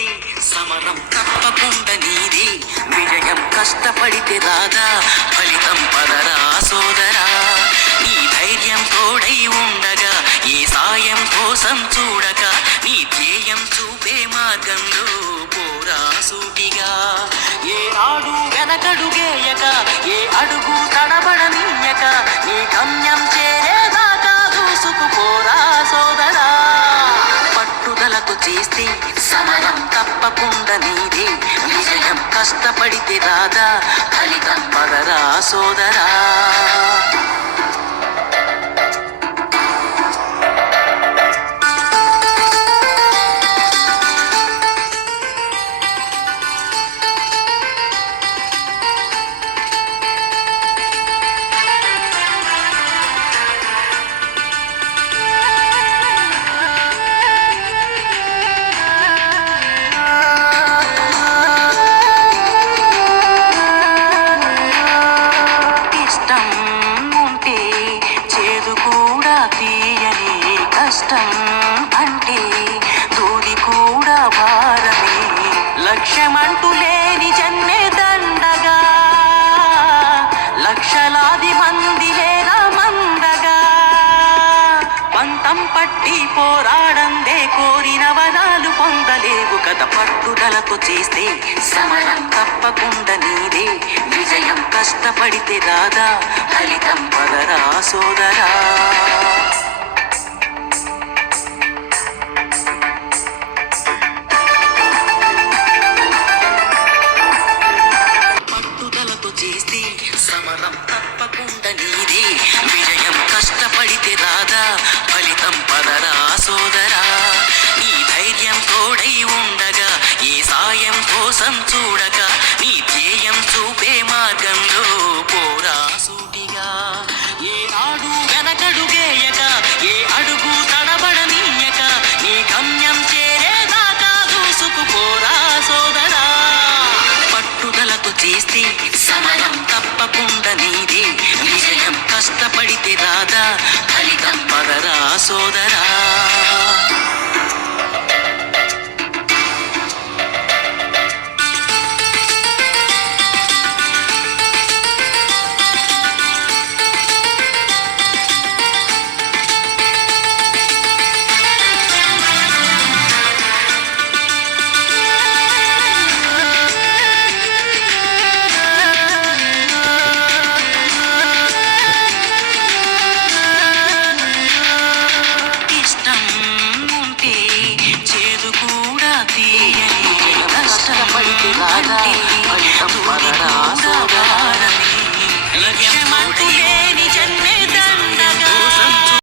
చేస్తే సమరం తప్పకుండా నీదే. విజయం కష్టపడితే రాదా, ఫలితం పదరా సోదరా. నీ ధైర్యం తోడై ఉండగా, ఏ సాయం కోసం చూడక, నీ ధ్యేయం చూపే మార్గంలో పోరా సూటిగా. ఏ నాడు వెనకడుగేయక, ఏ అడుగు తడబడనీయక, నీ గమ్యం చేరేదాకా దూసుకుపోరా సోదరా. పట్టుదలతో చేస్తే సమరం తప్పకుండా నీదే. విజయం కష్టపడితే రాదా, ఫలితం పదరా సోదరా. కష్టం అంటే దూది కూడా భారమే. లక్ష్యమంటూ లేని జన్మే దండగా, లక్షలాది మంది లేరా మందగా. పంతం పట్టి పోరాడందే కోరిన వరాలు పొందలేవు కదా. పట్టుదలతో చేస్తే సమరం తప్పకుండా నీదే. విజయం కష్టపడితే రాదా, ఫలితం పదరా సోదరా. చేస్తే సమరం తప్పకుండా నీదే. విజయం కష్టపడితే రాదా, ఫలితం పదరా సోదరా. నీ ధైర్యం తోడై ఉండగా, ఏ సాయం కోసం చూడక, నీ ధ్యేయం చూపే మార్గంలో పోరా సూటిగా. ఏ నాడు వెనకడుగేయక, ఏ అడుగు తడబడనీయక, నీ గమ్యం చేరేదాకా దూసుకుపోరా సోదరా. పట్టుదలతో చేస్తే సమరం తప్పకుండా నీదే. విజయం కష్టపడితే రాదా, ఫలితం పదరా సోదరా. కష్టపడితే రాదా,